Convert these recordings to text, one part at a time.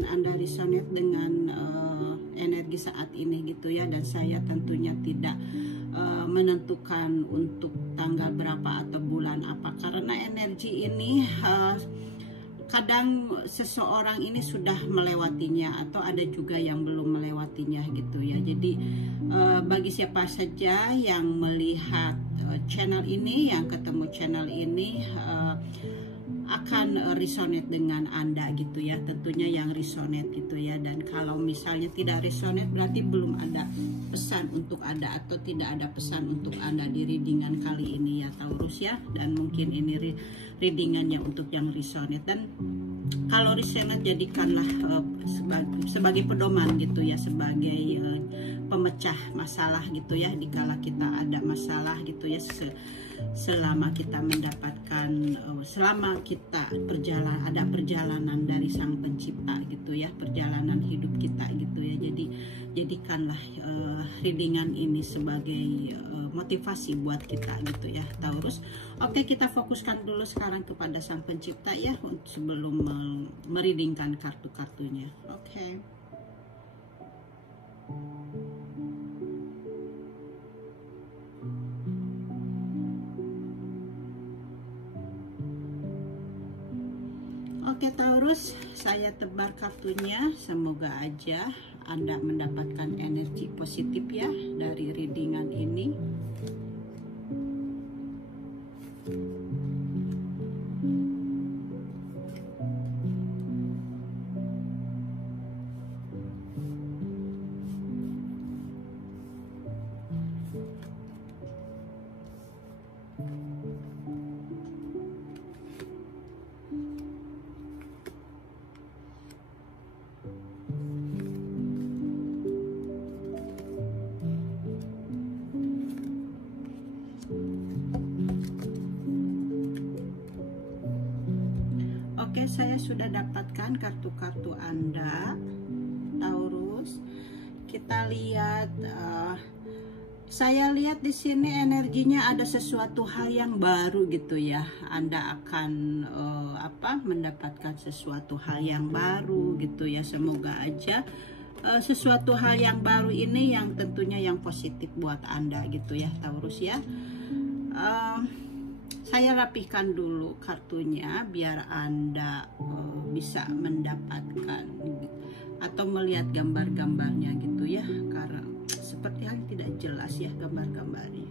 dengan Anda resonate dengan energi saat ini gitu ya, dan saya tentunya tidak menentukan untuk tanggal berapa atau bulan apa, karena energi ini kadang seseorang ini sudah melewatinya atau ada juga yang belum melewatinya gitu ya. Jadi bagi siapa saja yang melihat channel ini, yang ketemu channel ini, akan resonate dengan Anda gitu ya, tentunya yang resonate gitu ya. Dan kalau misalnya tidak resonate berarti belum ada pesan untuk Anda atau tidak ada pesan untuk Anda di readingan kali ini ya Taurus ya. Dan mungkin ini readingannya untuk yang resonate, dan kalau resonate jadikanlah sebagai pedoman gitu ya, sebagai pemecah masalah gitu ya, dikala kita ada masalah gitu ya, selama kita mendapatkan, selama kita ada perjalanan dari Sang Pencipta gitu ya, perjalanan hidup kita gitu ya. Jadi jadikanlah readingan ini sebagai motivasi buat kita gitu ya Taurus. Oke, kita fokuskan dulu sekarang kepada Sang Pencipta ya, sebelum mereadingkan kartu-kartunya. Oke. Oke Taurus, saya tebar kartunya. Semoga aja Anda mendapatkan energi positif ya dari readingan ini. Oke, saya sudah dapatkan kartu-kartu Anda Taurus. Kita lihat, saya lihat di sini energinya ada sesuatu hal yang baru gitu ya. Anda akan mendapatkan sesuatu hal yang baru gitu ya. Semoga aja sesuatu hal yang baru ini yang tentunya yang positif buat Anda gitu ya Taurus ya. Saya rapihkan dulu kartunya biar Anda bisa mendapatkan atau melihat gambar-gambarnya gitu ya, karena seperti hal tidak jelas ya gambar-gambarnya.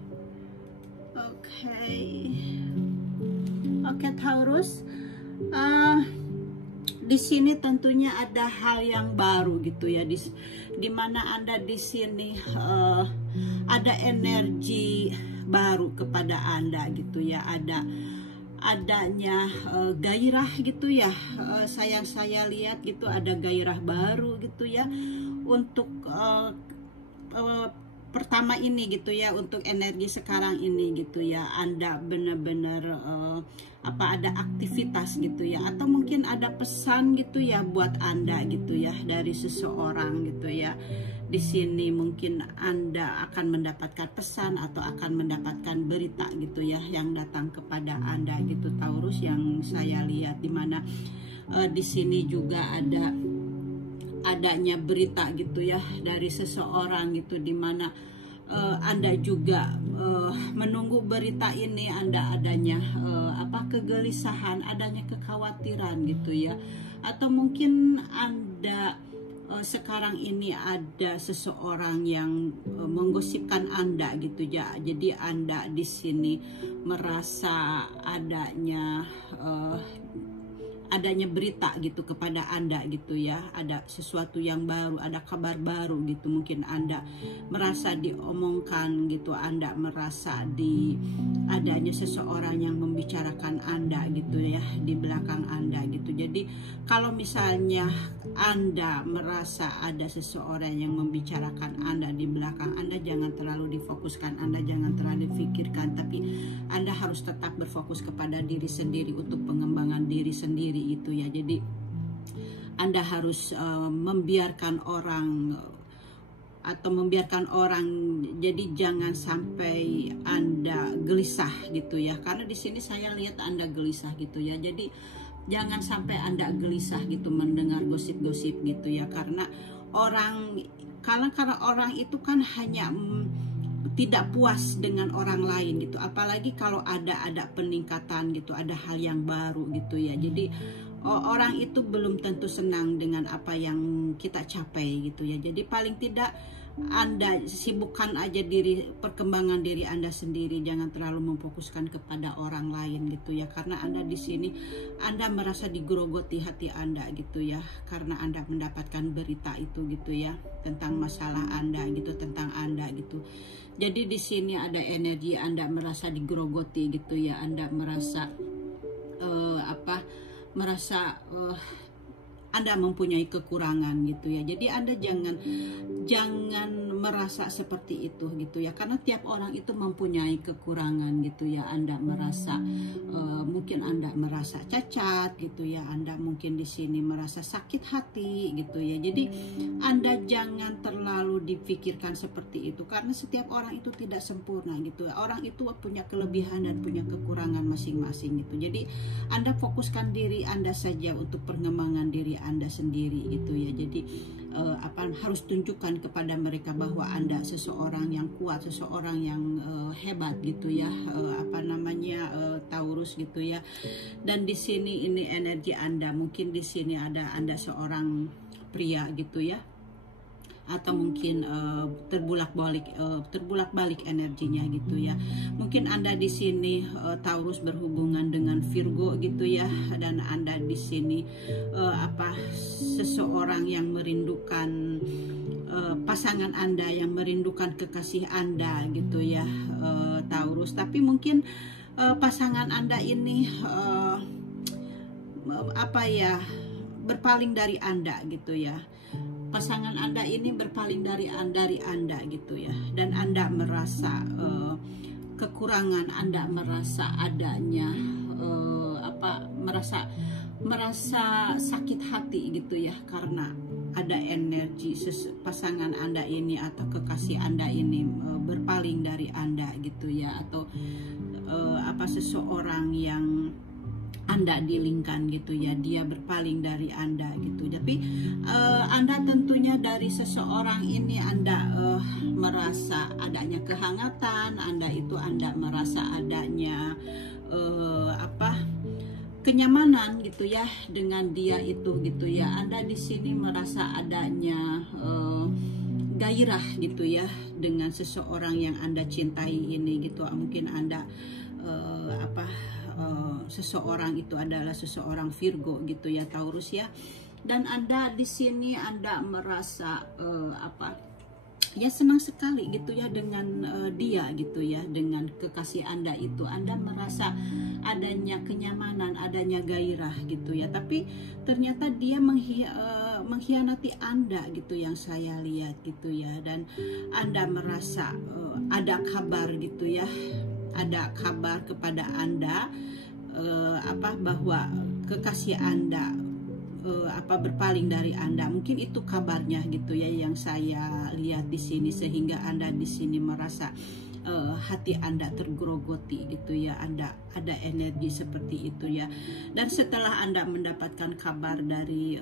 Oke Taurus, di sini tentunya ada hal yang baru gitu ya, di mana Anda di sini ada energi baru kepada Anda gitu ya, adanya gairah gitu ya. Saya lihat gitu ada gairah baru gitu ya untuk pertama ini gitu ya, untuk energi sekarang ini gitu ya. Anda benar-benar ada aktivitas gitu ya, atau mungkin ada pesan gitu ya buat Anda gitu ya dari seseorang gitu ya. Di sini mungkin Anda akan mendapatkan pesan atau akan mendapatkan berita gitu ya yang datang kepada Anda gitu Taurus, yang saya lihat, dimana di sini juga adanya berita gitu ya dari seseorang gitu, dimana Anda juga menunggu berita ini. Anda adanya kegelisahan, adanya kekhawatiran gitu ya, atau mungkin Anda sekarang ini ada seseorang yang menggosipkan Anda gitu ya. Jadi Anda di sini merasa adanya berita gitu kepada Anda gitu ya, ada sesuatu yang baru, ada kabar baru gitu. Mungkin Anda merasa diomongkan gitu, Anda merasa adanya seseorang yang membicarakan Anda gitu ya di belakang Anda gitu. Jadi kalau misalnya Anda merasa ada seseorang yang membicarakan Anda di belakang Anda, jangan terlalu difokuskan, Anda jangan terlalu dipikirkan, tapi Anda harus tetap berfokus kepada diri sendiri untuk pengembangan diri sendiri itu ya. Jadi Anda harus membiarkan orang, jadi jangan sampai Anda gelisah gitu ya, karena di sini saya lihat Anda gelisah gitu ya. Jadi jangan sampai Anda gelisah gitu mendengar gosip-gosip gitu ya, karena orang itu kan hanya tidak puas dengan orang lain gitu, apalagi kalau ada peningkatan gitu, ada hal yang baru gitu ya. Jadi orang itu belum tentu senang dengan apa yang kita capai gitu ya. Jadi paling tidak Anda sibukkan aja perkembangan diri Anda sendiri, jangan terlalu memfokuskan kepada orang lain gitu ya, karena Anda di sini Anda merasa digerogoti hati Anda gitu ya, karena Anda mendapatkan berita itu gitu ya, tentang masalah Anda gitu, tentang Anda gitu. Jadi di sini ada energi Anda merasa digerogoti gitu ya, Anda merasa Anda mempunyai kekurangan gitu ya. Jadi Anda jangan merasa seperti itu gitu ya, karena tiap orang itu mempunyai kekurangan gitu ya. Anda merasa mungkin Anda merasa cacat gitu ya, Anda mungkin di sini merasa sakit hati gitu ya. Jadi Anda jangan terlalu dipikirkan seperti itu, karena setiap orang itu tidak sempurna gitu ya. Orang itu punya kelebihan dan punya kekurangan masing-masing gitu. Jadi Anda fokuskan diri Anda saja untuk pengembangan diri Anda sendiri gitu ya. Jadi harus tunjukkan kepada mereka bahwa Anda seseorang yang kuat, seseorang yang hebat gitu ya, Taurus gitu ya. Dan di sini ini energi Anda, mungkin di sini ada Anda seorang pria gitu ya, atau mungkin terbulak-balik energinya gitu ya. Mungkin Anda di sini Taurus berhubungan dengan Virgo gitu ya, dan Anda di sini seseorang yang merindukan pasangan Anda, yang merindukan kekasih Anda gitu ya, Taurus. Tapi mungkin pasangan Anda ini berpaling dari Anda gitu ya. Pasangan Anda ini berpaling dari Anda gitu ya, dan Anda merasa kekurangan, Anda merasa adanya merasa sakit hati gitu ya, karena ada energi pasangan Anda ini atau kekasih Anda ini berpaling dari Anda gitu ya, atau seseorang yang Anda dilingkan gitu ya, dia berpaling dari Anda gitu. Tapi Anda tentunya dari seseorang ini Anda merasa adanya kehangatan, Anda merasa adanya kenyamanan gitu ya dengan dia itu gitu ya. Anda di sini merasa adanya gairah gitu ya dengan seseorang yang Anda cintai ini gitu. Mungkin Anda seseorang itu adalah seseorang Virgo gitu ya, Taurus ya. Dan Anda di sini Anda merasa senang sekali gitu ya dengan dia gitu ya, dengan kekasih Anda itu. Anda merasa adanya kenyamanan, adanya gairah gitu ya. Tapi ternyata dia mengkhianati Anda gitu yang saya lihat gitu ya. Dan Anda merasa ada kabar gitu ya, ada kabar kepada Anda bahwa kekasih Anda berpaling dari Anda. Mungkin itu kabarnya gitu ya yang saya lihat di sini, sehingga Anda di sini merasa hati Anda tergerogoti gitu ya. Ada energi seperti itu ya. Dan setelah Anda mendapatkan kabar dari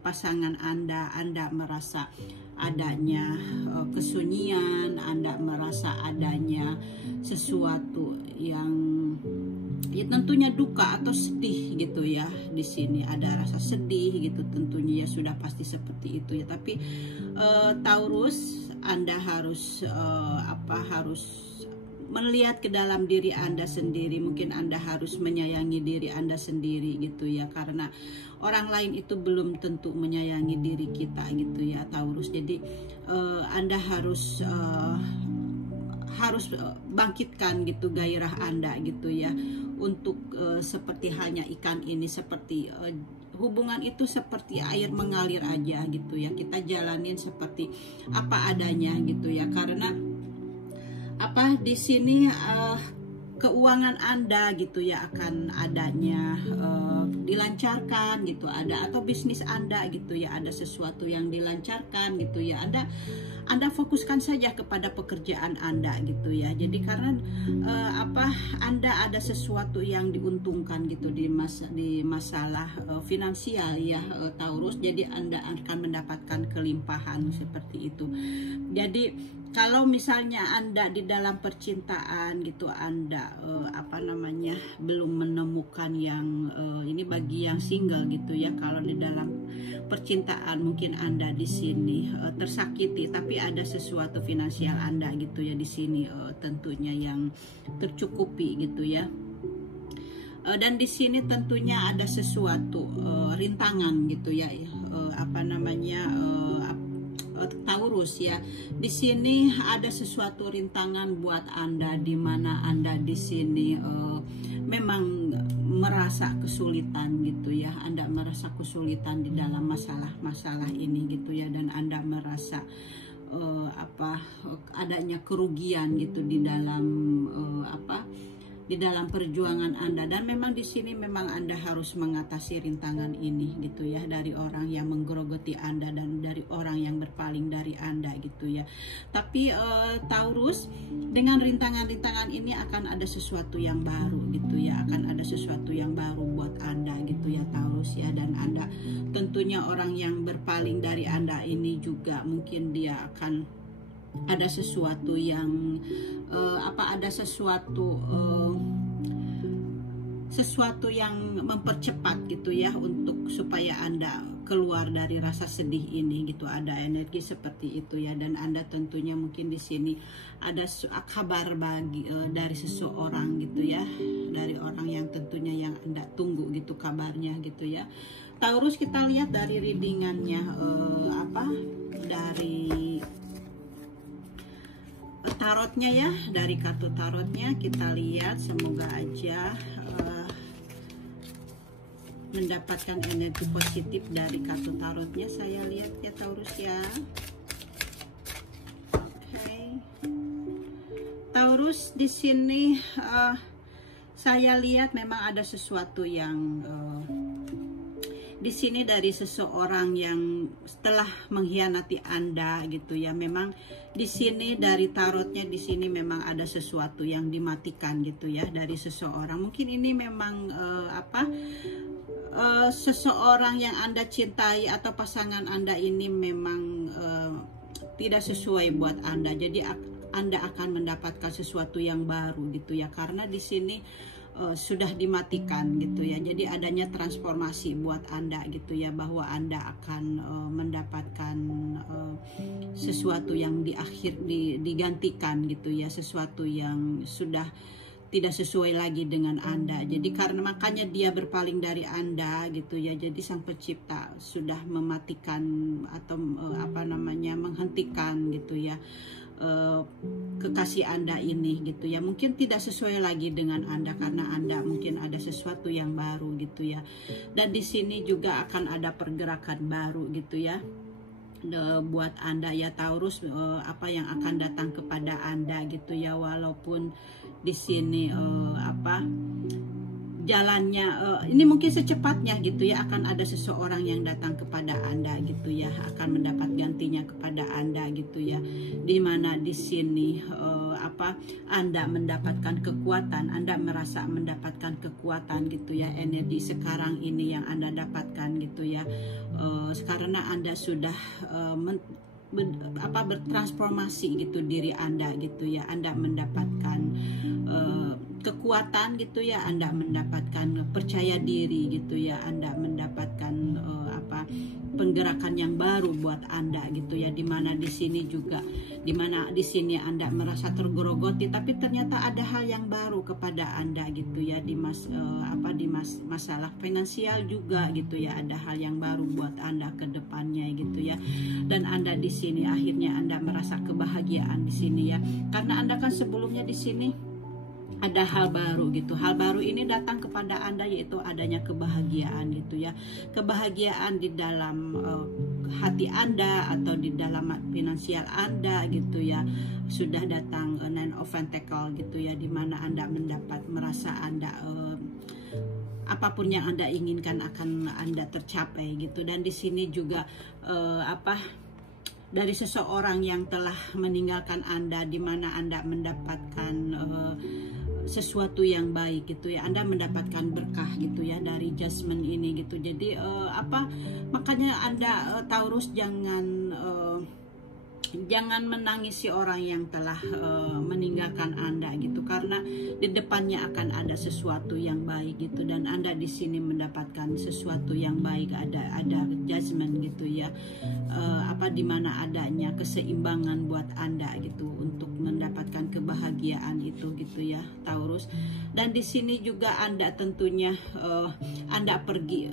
pasangan Anda merasa adanya kesunyian, Anda merasa adanya sesuatu yang ya tentunya duka atau sedih gitu ya. Di sini ada rasa sedih gitu, tentunya ya sudah pasti seperti itu ya. Tapi Taurus, Anda harus harus melihat ke dalam diri Anda sendiri. Mungkin Anda harus menyayangi diri Anda sendiri gitu ya, karena orang lain itu belum tentu menyayangi diri kita gitu ya, Taurus. Jadi Anda harus bangkitkan gitu gairah Anda gitu ya, untuk seperti hanya ikan ini, seperti hubungan itu seperti air mengalir aja gitu ya, kita jalanin seperti apa adanya gitu ya. Karena di sini keuangan Anda gitu ya akan adanya dilancarkan gitu, ada atau bisnis Anda gitu ya ada sesuatu yang dilancarkan gitu ya. Anda fokuskan saja kepada pekerjaan Anda gitu ya. Jadi karena Anda ada sesuatu yang diuntungkan gitu di masalah finansial ya Taurus. Jadi Anda akan mendapatkan kelimpahan seperti itu. Jadi kalau misalnya Anda di dalam percintaan gitu, Anda belum menemukan yang ini bagi yang single gitu ya. Kalau di dalam percintaan mungkin Anda di sini tersakiti, tapi ada sesuatu finansial Anda gitu ya di sini tentunya yang tercukupi gitu ya. Dan di sini tentunya ada sesuatu rintangan gitu ya, Taurus ya. Di sini ada sesuatu rintangan buat Anda, di mana Anda di sini memang merasa kesulitan gitu ya. Anda merasa kesulitan di dalam masalah ini gitu ya, dan Anda merasa adanya kerugian gitu di dalam di dalam perjuangan Anda. Dan memang di sini memang Anda harus mengatasi rintangan ini gitu ya, dari orang yang menggerogoti Anda dan dari orang yang berpaling dari Anda gitu ya. Tapi Taurus, dengan rintangan-rintangan ini akan ada sesuatu yang baru gitu ya, akan ada sesuatu yang baru buat Anda gitu ya Taurus ya. Dan Anda tentunya orang yang berpaling dari Anda ini juga mungkin dia akan ada sesuatu yang sesuatu yang mempercepat gitu ya, untuk supaya Anda keluar dari rasa sedih ini gitu. Ada energi seperti itu ya. Dan Anda tentunya mungkin di sini ada kabar dari seseorang gitu ya, dari orang yang tentunya yang Anda tunggu gitu kabarnya gitu ya. Taurus, kita lihat dari readingannya dari tarotnya ya, dari kartu tarotnya kita lihat. Semoga aja mendapatkan energi positif dari kartu tarotnya. Saya lihat ya Taurus ya. Oke. Taurus, di sini saya lihat memang ada sesuatu yang di sini dari seseorang yang setelah mengkhianati Anda gitu ya. Memang di sini dari tarotnya di sini memang ada sesuatu yang dimatikan gitu ya dari seseorang. Mungkin ini memang seseorang yang Anda cintai atau pasangan Anda ini memang tidak sesuai buat Anda. Jadi Anda akan mendapatkan sesuatu yang baru gitu ya, karena di sini sudah dimatikan gitu ya. Jadi adanya transformasi buat Anda gitu ya, bahwa Anda akan mendapatkan sesuatu yang digantikan gitu ya, sesuatu yang sudah tidak sesuai lagi dengan Anda. Jadi karena makanya dia berpaling dari Anda gitu ya. Jadi Sang Pencipta sudah mematikan atau menghentikan gitu ya kekasih Anda ini gitu ya. Mungkin tidak sesuai lagi dengan Anda karena Anda mungkin ada sesuatu yang baru gitu ya. Dan di sini juga akan ada pergerakan baru gitu ya buat Anda ya Taurus, apa yang akan datang kepada Anda gitu ya. Walaupun di sini jalannya ini mungkin secepatnya gitu ya, akan ada seseorang yang datang kepada Anda gitu ya, akan mendapat gantinya kepada Anda gitu ya. Dimana di sini Anda mendapatkan kekuatan, Anda merasa mendapatkan kekuatan gitu ya. Energi sekarang ini yang Anda dapatkan gitu ya, karena Anda sudah bertransformasi gitu diri Anda gitu ya. Anda mendapatkan kekuatan gitu ya, Anda mendapatkan percaya diri gitu ya, Anda mendapatkan penggerakan yang baru buat Anda gitu ya. Dimana di sini juga, dimana di sini Anda merasa tergerogoti, tapi ternyata ada hal yang baru kepada Anda gitu ya. Di masalah finansial juga gitu ya, ada hal yang baru buat Anda ke depannya gitu ya. Dan Anda di sini akhirnya Anda merasa kebahagiaan di sini ya, karena Anda kan sebelumnya di sini ada hal baru gitu. Hal baru ini datang kepada Anda, yaitu adanya kebahagiaan gitu ya. Kebahagiaan di dalam hati Anda atau di dalam finansial Anda gitu ya, sudah datang Nine of Pentacles gitu ya, dimana Anda merasa Anda apapun yang Anda inginkan akan Anda tercapai gitu. Dan di sini juga dari seseorang yang telah meninggalkan Anda, di mana Anda mendapatkan sesuatu yang baik gitu ya, Anda mendapatkan berkah gitu ya dari Judgment ini gitu. Jadi makanya Anda Taurus jangan menangisi orang yang telah meninggalkan Anda gitu, karena di depannya akan ada sesuatu yang baik gitu, dan Anda di sini mendapatkan sesuatu yang baik, ada judgment gitu ya, dimana adanya keseimbangan buat Anda gitu untuk mendapatkan kebahagiaan itu gitu ya Taurus. Dan di sini juga Anda tentunya Anda pergi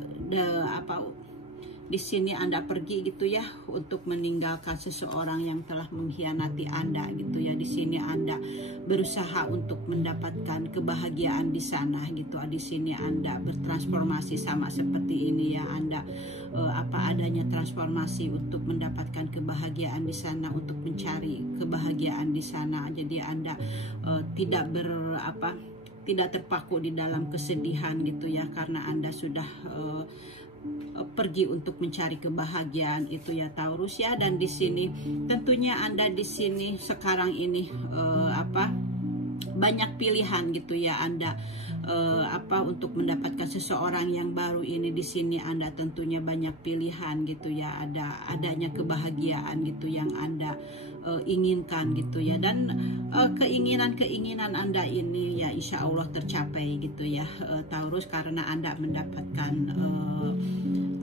di sini Anda pergi gitu ya untuk meninggalkan seseorang yang telah mengkhianati Anda gitu ya. Di sini Anda berusaha untuk mendapatkan kebahagiaan di sana gitu. Di sini Anda bertransformasi sama seperti ini ya. Anda adanya transformasi untuk mendapatkan kebahagiaan di sana, untuk mencari kebahagiaan di sana. Jadi Anda tidak terpaku di dalam kesedihan gitu ya, karena Anda sudah pergi untuk mencari kebahagiaan itu ya Taurus ya. Dan di sini tentunya Anda di sini sekarang ini banyak pilihan gitu ya Anda untuk mendapatkan seseorang yang baru ini. Di sini Anda tentunya banyak pilihan gitu ya, adanya kebahagiaan gitu yang Anda inginkan gitu ya. Dan keinginan Anda ini ya insya Allah tercapai gitu ya Taurus, karena Anda mendapatkan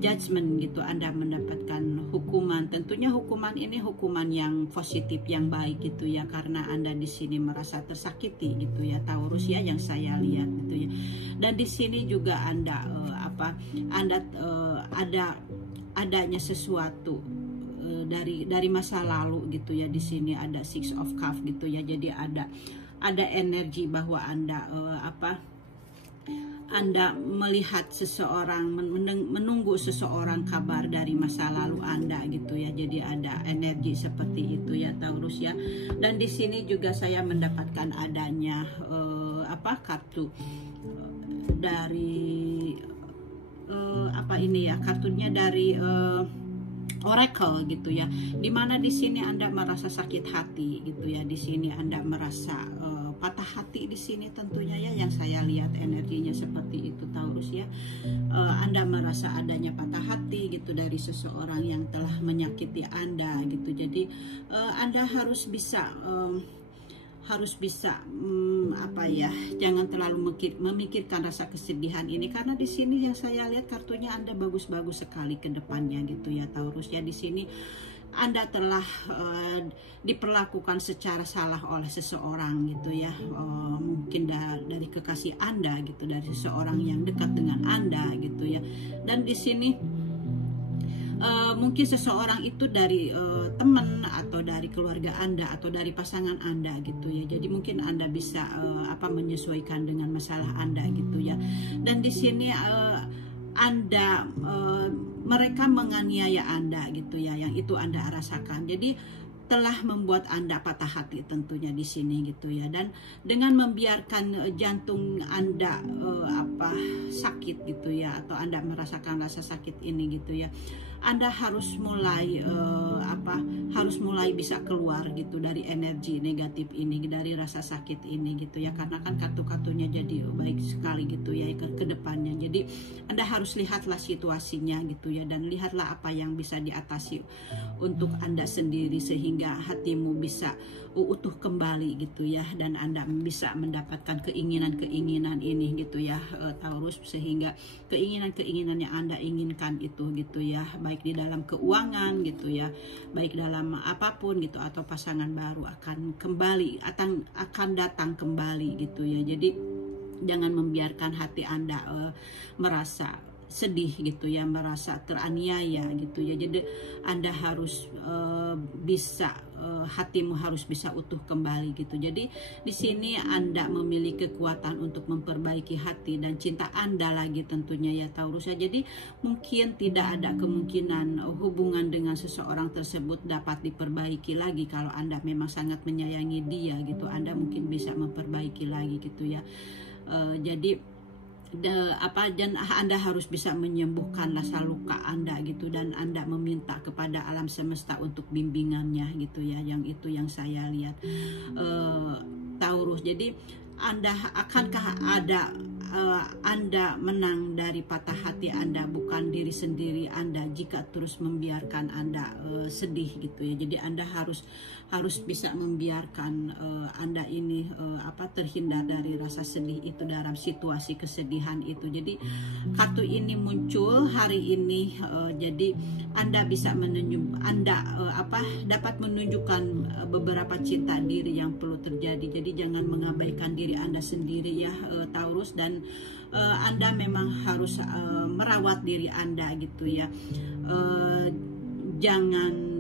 judgment gitu, Anda mendapatkan hukuman. Tentunya hukuman ini hukuman yang positif, yang baik gitu ya, karena Anda di sini merasa tersakiti gitu ya Taurus ya, yang saya lihat gitu ya. Dan di sini juga Anda adanya sesuatu dari masa lalu gitu ya. Di sini ada Six of Cups gitu ya. Jadi ada energi bahwa Anda melihat seseorang, menunggu seseorang kabar dari masa lalu Anda gitu ya. Jadi ada energi seperti itu ya Taurus ya. Dan di sini juga saya mendapatkan adanya kartu dari kartunya dari Oracle gitu ya. Dimana di sini Anda merasa sakit hati gitu ya. Di sini Anda merasa patah hati di sini tentunya ya, yang saya lihat energinya seperti itu Taurus ya. Anda merasa adanya patah hati gitu dari seseorang yang telah menyakiti Anda gitu. Jadi Anda harus bisa jangan terlalu memikirkan rasa kesedihan ini, karena di sini yang saya lihat kartunya Anda bagus-bagus sekali ke depannya gitu ya Taurus ya. Di sini Anda telah diperlakukan secara salah oleh seseorang gitu ya, mungkin dari kekasih Anda gitu, dari seseorang yang dekat dengan Anda gitu ya. Dan di sini mungkin seseorang itu dari teman atau dari keluarga Anda atau dari pasangan Anda gitu ya. Jadi mungkin Anda bisa menyesuaikan dengan masalah Anda gitu ya. Dan di sini mereka menganiaya Anda gitu ya, yang itu Anda rasakan. Jadi telah membuat Anda patah hati tentunya di sini gitu ya. Dan dengan membiarkan jantung Anda sakit gitu ya, atau Anda merasakan rasa sakit ini gitu ya, Anda harus mulai bisa keluar gitu dari energi negatif ini, dari rasa sakit ini gitu ya. Karena kan kartu-kartunya jadi baik sekali gitu ya ke depannya. Jadi Anda harus lihatlah situasinya gitu ya, dan lihatlah apa yang bisa diatasi untuk Anda sendiri, sehingga hatimu bisa utuh kembali gitu ya, dan Anda bisa mendapatkan keinginan-keinginan ini gitu ya Taurus, sehingga keinginan-keinginan yang Anda inginkan itu gitu ya, baik di dalam keuangan gitu ya, baik dalam apapun gitu, atau pasangan baru akan datang kembali gitu ya. Jadi jangan membiarkan hati Anda merasa sedih gitu ya, merasa teraniaya gitu ya. Jadi Anda harus bisa hatimu harus bisa utuh kembali gitu. Jadi di sini Anda memiliki kekuatan untuk memperbaiki hati dan cinta Anda lagi tentunya ya Taurus ya. Jadi mungkin tidak ada kemungkinan hubungan dengan seseorang tersebut dapat diperbaiki lagi. Kalau Anda memang sangat menyayangi dia gitu, Anda mungkin bisa memperbaiki lagi gitu ya. Jadi dan Anda harus bisa menyembuhkan rasa luka Anda gitu, dan Anda meminta kepada alam semesta untuk bimbingannya gitu ya. Yang itu yang saya lihat Taurus. Jadi akankah Anda menang dari patah hati Anda, bukan diri sendiri Anda, jika terus membiarkan Anda sedih gitu ya. Jadi Anda harus bisa membiarkan Anda ini terhindar dari rasa sedih itu, dalam situasi kesedihan itu. Jadi kartu ini muncul hari ini, jadi Anda bisa dapat menunjukkan beberapa cinta diri yang perlu terjadi. Jadi jangan mengabaikan diri Anda sendiri ya Taurus, dan Anda memang harus merawat diri Anda gitu ya. Jangan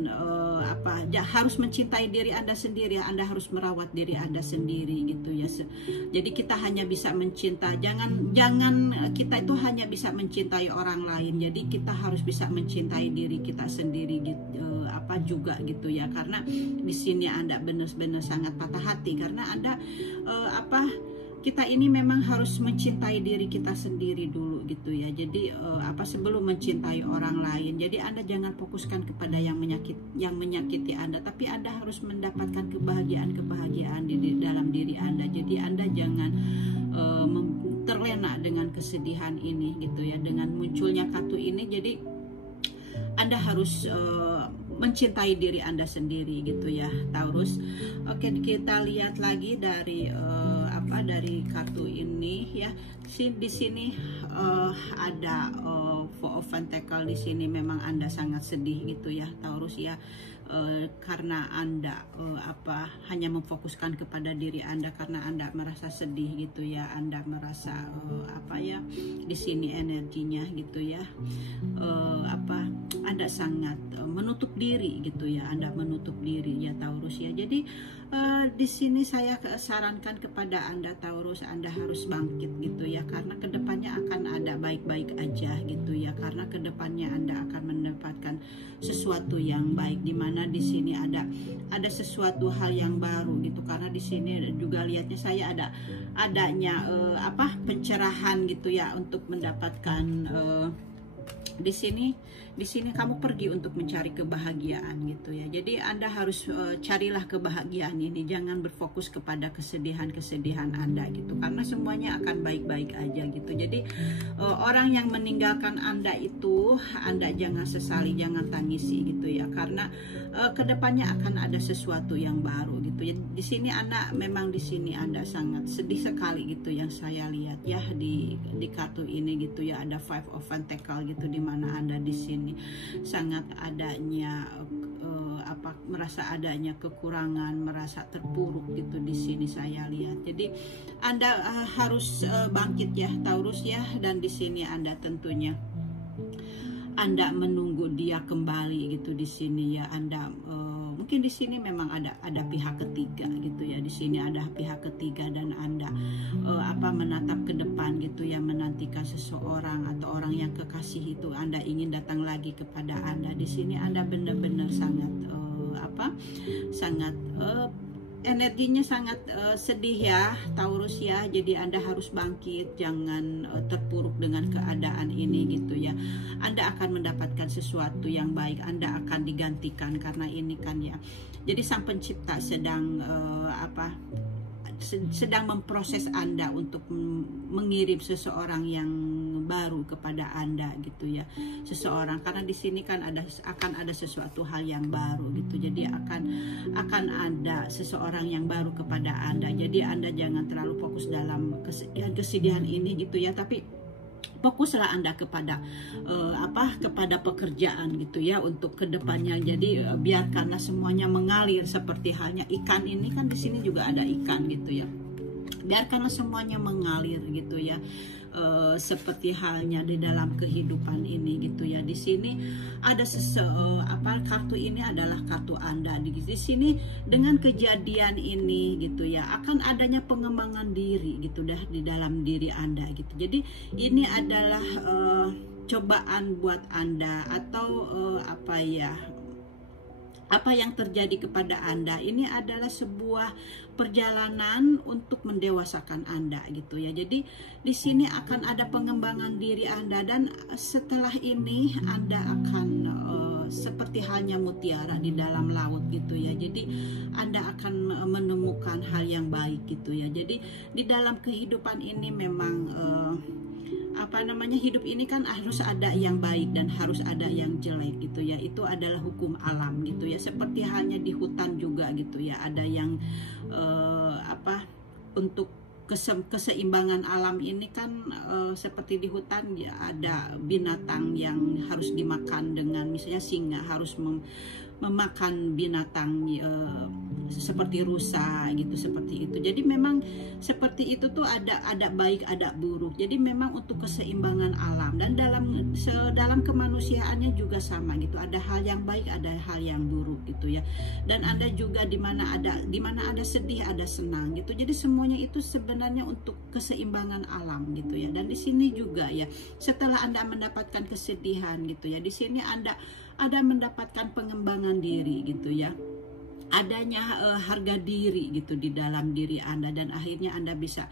harus mencintai diri Anda sendiri. Anda harus merawat diri Anda sendiri gitu ya. Jadi kita hanya bisa mencinta, jangan kita itu hanya bisa mencintai orang lain. Jadi kita harus bisa mencintai diri kita sendiri gitu, juga gitu ya. Karena di sini Anda benar-benar sangat patah hati karena Anda kita ini memang harus mencintai diri kita sendiri dulu gitu ya. Jadi sebelum mencintai orang lain. Jadi Anda jangan fokuskan kepada yang menyakiti Anda, tapi Anda harus mendapatkan kebahagiaan di dalam diri Anda. Jadi Anda jangan terlena dengan kesedihan ini gitu ya. Dengan munculnya kartu ini, jadi Anda harus mencintai diri Anda sendiri gitu ya Taurus. Oke, kita lihat lagi dari dari kartu ini ya. Di sini ada Four of Pentacles. Di sini memang Anda sangat sedih gitu ya Taurus ya. Karena Anda hanya memfokuskan kepada diri Anda karena Anda merasa sedih gitu ya. Anda merasa di sini energinya gitu ya. Anda sangat menutup diri gitu ya. Anda menutup diri ya Taurus ya. Jadi di sini saya sarankan kepada Anda Taurus, Anda harus bangkit gitu ya, karena kedepannya akan ada baik-baik aja gitu ya. Karena kedepannya Anda akan mendapatkan sesuatu yang baik, dimana di sini ada sesuatu hal yang baru gitu. Karena di sini juga lihatnya saya adanya pencerahan gitu ya, untuk mendapatkan di sini kamu pergi untuk mencari kebahagiaan gitu ya. Jadi Anda harus carilah kebahagiaan ini, jangan berfokus kepada kesedihan Anda gitu, karena semuanya akan baik-baik aja gitu. Jadi orang yang meninggalkan Anda itu Anda jangan sesali, jangan tangisi gitu ya, karena kedepannya akan ada sesuatu yang baru gitu ya. Di sini Anda memang Anda sangat sedih sekali gitu yang saya lihat ya di kartu ini gitu ya. Ada Five of Pentacles gitu, di mana Anda di sini sangat adanya merasa adanya kekurangan, merasa terpuruk gitu di sini saya lihat. Jadi Anda harus bangkit ya Taurus ya, dan di sini Anda tentunya Anda menunggu dia kembali gitu di sini ya. Anda mungkin di sini memang ada pihak ketiga gitu ya. Di sini ada pihak ketiga dan Anda menatap ke depan gitu ya, menantikan seseorang atau orang yang kekasih itu Anda ingin datang lagi kepada Anda. Di sini Anda benar-benar sangat energinya sangat sedih ya Taurus ya. Jadi Anda harus bangkit, jangan terpuruk dengan keadaan ini gitu ya. Anda akan mendapatkan sesuatu yang baik, Anda akan digantikan karena ini kan ya. Jadi Sang Pencipta sedang memproses Anda untuk mengirim seseorang yang baru kepada Anda gitu ya. Seseorang, karena di sini kan akan ada sesuatu hal yang baru gitu. Jadi akan ada seseorang yang baru kepada Anda. Jadi Anda jangan terlalu fokus dalam kesedihan ini gitu ya, tapi fokuslah Anda kepada kepada pekerjaan gitu ya untuk kedepannya. Jadi biarkanlah semuanya mengalir seperti halnya ikan ini kan, di sini juga ada ikan gitu ya. biarkanlah semuanya mengalir gitu ya. Seperti halnya di dalam kehidupan ini gitu ya. Di sini ada kartu ini adalah kartu Anda di sini. Dengan kejadian ini gitu ya, akan adanya pengembangan diri gitu dah di dalam diri Anda gitu. Jadi ini adalah cobaan buat Anda, atau apa yang terjadi kepada Anda ini adalah sebuah perjalanan untuk mendewasakan Anda gitu ya. Jadi di sini akan ada pengembangan diri Anda, dan setelah ini Anda akan seperti halnya mutiara di dalam laut gitu ya. Jadi Anda akan menemukan hal yang baik gitu ya. Jadi di dalam kehidupan ini memang hidup ini kan harus ada yang baik dan harus ada yang jelek gitu ya. Itu adalah hukum alam gitu ya. Seperti halnya di hutan juga gitu ya. Ada yang untuk keseimbangan alam ini kan seperti di hutan ya, ada binatang yang harus dimakan, dengan misalnya singa harus memakan binatang seperti rusa gitu, seperti itu. Jadi memang seperti itu tuh ada baik ada buruk. Jadi memang untuk keseimbangan alam, dan dalam kemanusiaannya juga sama gitu. Ada hal yang baik, ada hal yang buruk gitu ya. Dan Anda juga di mana ada sedih, ada senang gitu. Jadi semuanya itu sebenarnya untuk keseimbangan alam gitu ya. Dan di sini juga ya, setelah Anda mendapatkan kesedihan gitu ya, di sini Anda mendapatkan pengembangan diri gitu ya. Adanya harga diri gitu di dalam diri Anda, dan akhirnya Anda bisa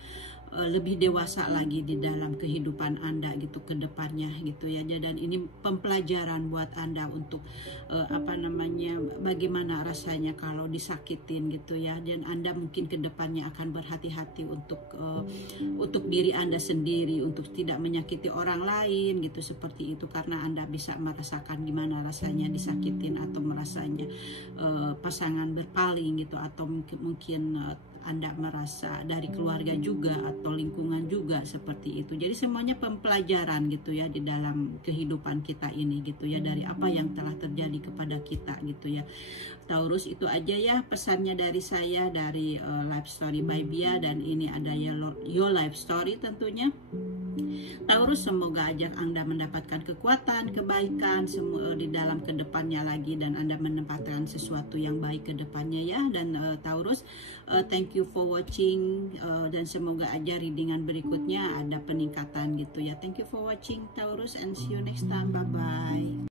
lebih dewasa lagi di dalam kehidupan Anda gitu ke depannya gitu ya. Dan ini pembelajaran buat Anda untuk bagaimana rasanya kalau disakitin gitu ya. Dan Anda mungkin ke depannya akan berhati-hati untuk diri Anda sendiri, untuk tidak menyakiti orang lain gitu, seperti itu, karena Anda bisa merasakan gimana rasanya disakitin, atau merasanya pasangan berpaling gitu, atau mungkin Anda merasa dari keluarga juga atau lingkungan juga seperti itu. Jadi semuanya pembelajaran gitu ya di dalam kehidupan kita ini gitu ya, dari apa yang telah terjadi kepada kita gitu ya. Taurus, itu aja ya pesannya dari saya, dari Life Story by Bia, dan ini ada Your Life Story tentunya. Taurus, semoga aja Anda mendapatkan kekuatan, kebaikan semua di dalam kedepannya lagi, dan Anda mendapatkan sesuatu yang baik kedepannya ya. Dan Taurus, thank you for watching, dan semoga aja readingan berikutnya ada peningkatan gitu ya. Thank you for watching Taurus, and see you next time. Bye bye.